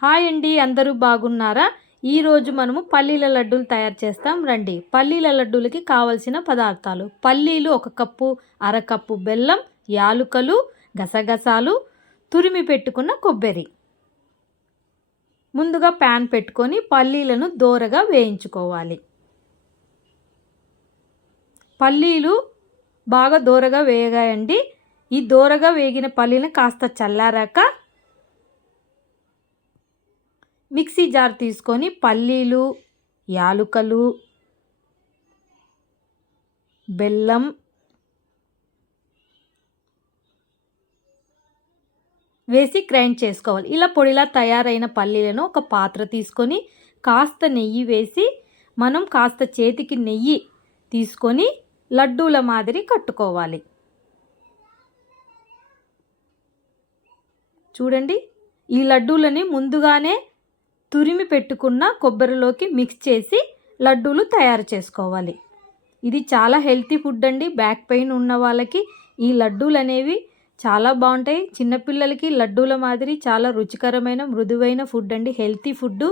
Hi అండి, అందరూ బాగున్నారా? ఈరోజు మనము పల్లీల లడ్డూలు తయారు చేస్తాం రండి. పల్లీల లడ్డూలకి కావలసిన పదార్థాలు: పల్లీలు 1 కప్పు, అరకప్పు బెల్లం, యాలుకలు, గసగసాలు, తురిమి పెట్టుకున్న కొబ్బరి. ముందుగా ప్యాన్ పెట్టుకొని పల్లీలను దోరగా వేయించుకోవాలి. పల్లీలు బాగా దోరగా వేగాయండి. ఈ దోరగా వేగిన పల్లీలను కాస్త చల్లారాక మిక్సీ జార్ తీసుకొని పల్లీలు, యాలుకలు, బెల్లం, వేసి గ్రైండ్ చేసుకోవాలి. ఇలా పొడిలా తయారైన పల్లీలను ఒక పాత్ర తీసుకొని కాస్త నెయ్యి వేసి మనం కాస్త చేతికి నెయ్యి తీసుకొని లడ్డూల మాదిరి కట్టుకోవాలి. చూడండి, ఈ లడ్డూలని ముందుగానే తురిమి పెట్టుకున్న కొబ్బరిలోకి మిక్స్ చేసి లడ్డూలు తయారు చేసుకోవాలి. ఇది చాలా హెల్తీ ఫుడ్ అండి. బ్యాక్ పెయిన్ ఉన్న వాళ్ళకి ఈ లడ్డూలు అనేవి చాలా బాగుంటాయి. చిన్నపిల్లలకి లడ్డూల మాదిరి చాలా రుచికరమైన మృదువైన ఫుడ్ అండి. హెల్తీ ఫుడ్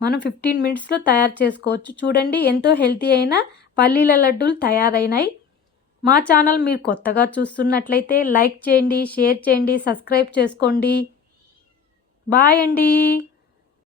మనం 15 మినిట్స్లో తయారు చేసుకోవచ్చు. చూడండి, ఎంతో హెల్తీ అయిన పల్లీల లడ్డూలు తయారైనాయి. మా ఛానల్ మీరు కొత్తగా చూస్తున్నట్లయితే లైక్ చేయండి, షేర్ చేయండి, సబ్స్క్రైబ్ చేసుకోండి. బాయ్ అండి.